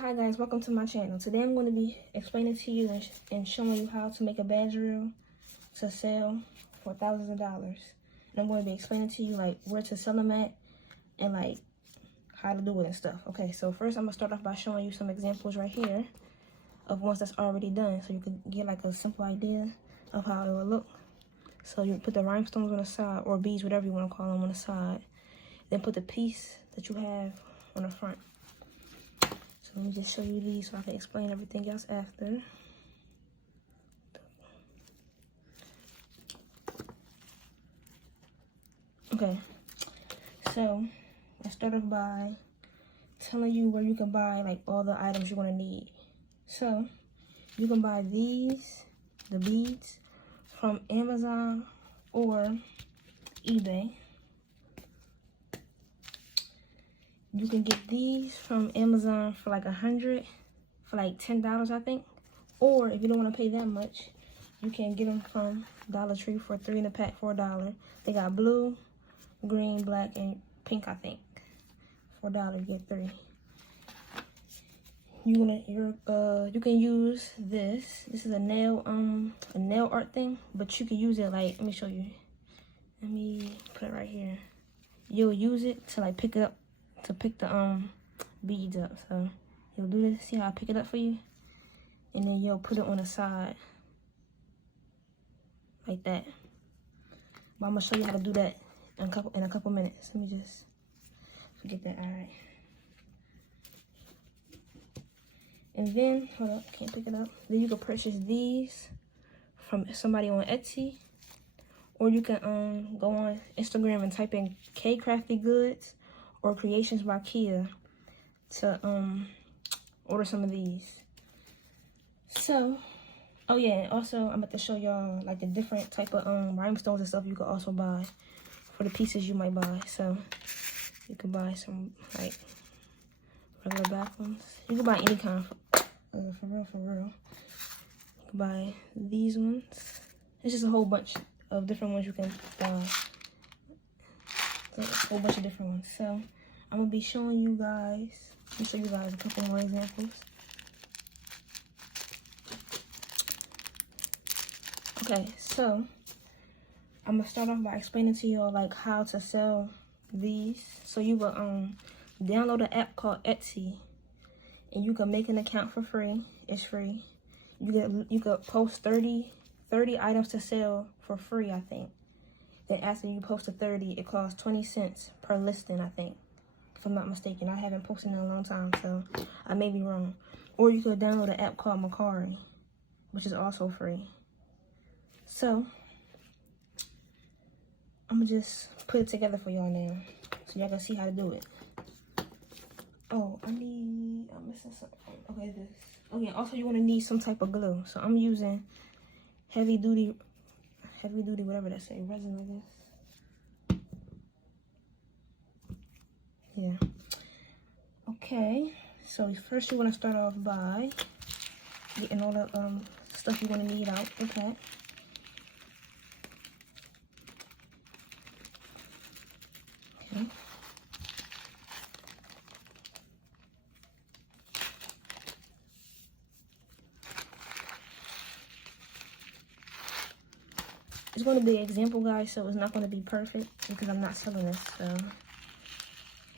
hi guys, welcome to my channel. Today I'm going to be explaining to you and showing you how to make a badge reel to sell for thousands of dollars. And I'm going to be explaining to you like where to sell them at and like how to do it and stuff. Okay, so first I'm going to start off by showing you some examples right here of ones that's already done so you can get like a simple idea of how it will look. So you put the rhinestones on the side, or beads, whatever you want to call them, on the side. Then put the piece that you have on the front. So let me just show you these so I can explain everything else after. Okay, so I start off by telling you where you can buy like all the items you're gonna need. So you can buy these, the beads, from Amazon or eBay. You can get these from Amazon for like $100, for like $10, I think. Or if you don't want to pay that much, you can get them from Dollar Tree for 3 in a pack for $1. They got blue, green, black, and pink, I think. For $1, you get 3. You can use this. This is a nail art thing, but you can use it like, let me show you. Let me put it right here. You'll use it to like pick the beads up. So you'll do this. See how I pick it up for you? And then you'll put it on the side like that. But I'm gonna show you how to do that in a couple minutes. Let me just forget that. All right. And then, hold up, can't pick it up. Then you can purchase these from somebody on Etsy, or you can go on Instagram and type in Crafty Goods or Creations by Kia to order some of these. So, oh yeah, and also I'm about to show y'all like the different type of rhinestones and stuff you could also buy for the pieces you might buy. So you can buy some like regular back ones. You can buy any kind for real. You can buy these ones. It's just a whole bunch of different ones you can buy. So a whole bunch of different ones. So I'm gonna be showing you guys. Let me show you guys a couple more examples. Okay, so I'm gonna start off by explaining to y'all like how to sell these. So you will download an app called Etsy, and you can make an account for free. It's free. You could post 30 items to sell for free, I think. Then after you post to 30, it costs 20 cents per listing, I think, if I'm not mistaken. I haven't posted in a long time, so I may be wrong. Or you could download an app called Mercari, which is also free. So I'm gonna just put it together for y'all now, so y'all can see how to do it. Oh, I'm missing something. Okay, this. Okay, also you wanna need some type of glue. So I'm using heavy duty, whatever that say, resin, I guess. Yeah. Okay, so first you wanna start off by getting all the stuff you're gonna need out. Okay. Okay. It's going to be an example, guys, so it's not going to be perfect because I'm not selling this. So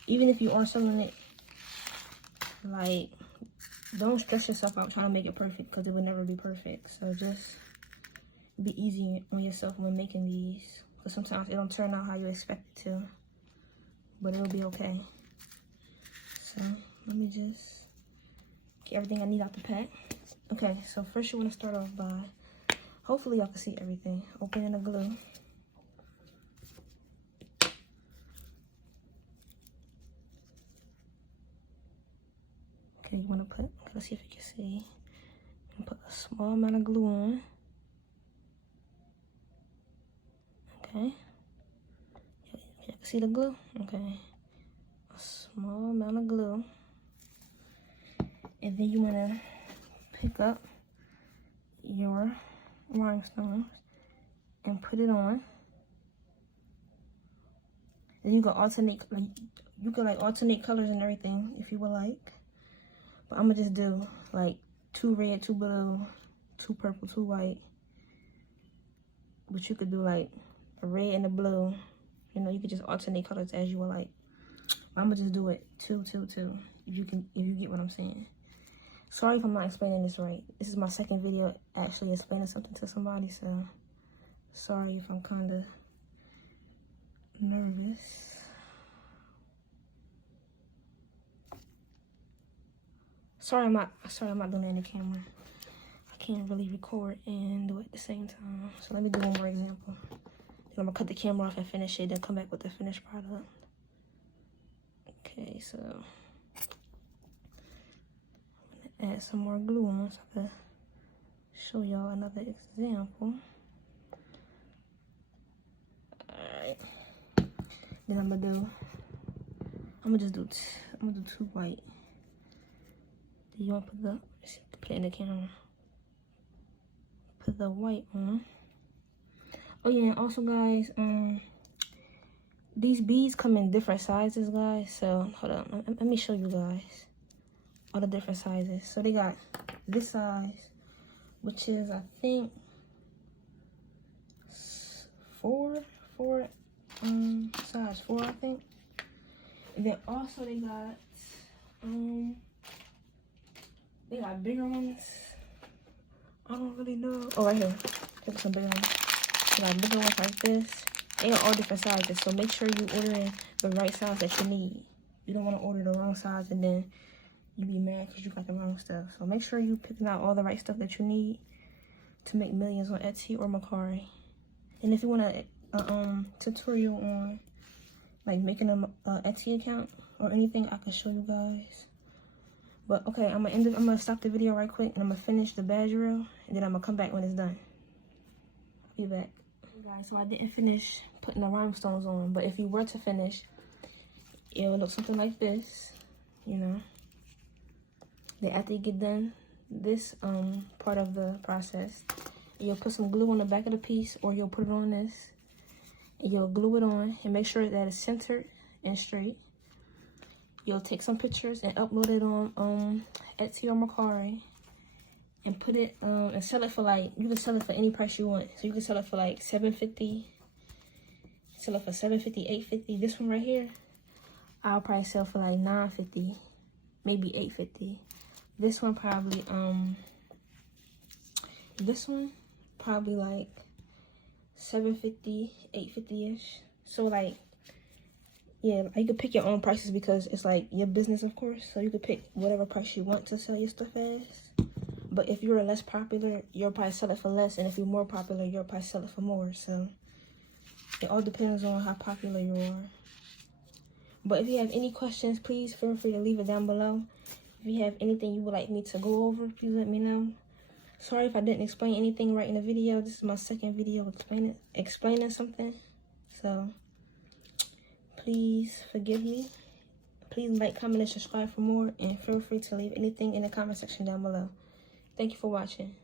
even if you are selling it, like, don't stress yourself out trying to make it perfect because it will never be perfect. So just be easy on yourself when making these, because sometimes it don't turn out how you expect it to, but it'll be okay. So let me just get everything I need out the pack. Okay, so first you want to start off by, hopefully y'all can see everything, opening the glue. Okay, you want to put, let's see if you can see. Put a small amount of glue on. Okay. You can see the glue? Okay. A small amount of glue. And then you want to pick up your rhinestones and put it on. And you can alternate, like, alternate colors and everything if you would like. But I'm gonna just do like 2 red, 2 blue, 2 purple, 2 white. But you could do like a red and a blue. You know, you could just alternate colors as you would like. I'm gonna just do it 2, 2, 2. If you get what I'm saying. Sorry if I'm not explaining this right. This is my second video actually explaining something to somebody, so sorry if I'm kind of nervous. Sorry I'm not doing it in the camera. I can't really record and do it at the same time. So let me do one more example. Then I'm gonna cut the camera off and finish it, then come back with the finished product. Okay, so I'm gonna add some more glue on so I can show y'all another example. Alright. Then I'm gonna do 2 white. Then you wanna put it in the camera. Put the white on. Oh yeah, and also guys, these beads come in different sizes, guys. So hold on, let me show you guys all the different sizes. So they got this size, which is I think 4, size 4, I think. And then also they got bigger ones. I don't really know. Oh, right here. There's some bigger ones. They got bigger ones like this. They are all different sizes, so make sure you ordering the right size that you need. You don't want to order the wrong size and then you be mad because you got the wrong stuff. So make sure you picking out all the right stuff that you need to make millions on Etsy or Mercari. And if you want a tutorial on like making an Etsy account or anything, I can show you guys. But okay, I'm gonna stop the video right quick and I'm gonna finish the badge reel and then I'm gonna come back when it's done. I'll be back. Okay, guys, so I didn't finish putting the rhinestones on, but if you were to finish, it will look something like this, you know. Then after you get done this part of the process, you'll put some glue on the back of the piece, or you'll put it on this and you'll glue it on and make sure that it's centered and straight. You'll take some pictures and upload it on Etsy or Mercari and put it and sell it for like, you can sell it for any price you want. So you can sell it for like $7.50, sell it for $7.50, $8.50. This one right here, I'll probably sell for like $9.50, maybe $8.50. This one probably like $7.50, $8.50-ish. So like, yeah, you could pick your own prices because it's like your business, of course. So you could pick whatever price you want to sell your stuff as. But if you're less popular, you'll probably sell it for less. And if you're more popular, you'll probably sell it for more. So it all depends on how popular you are. But if you have any questions, please feel free to leave it down below. If you have anything you would like me to go over, please let me know. Sorry if I didn't explain anything right in the video. This is my second video explaining something. So please forgive me. Please like, comment, and subscribe for more. And feel free to leave anything in the comment section down below. Thank you for watching.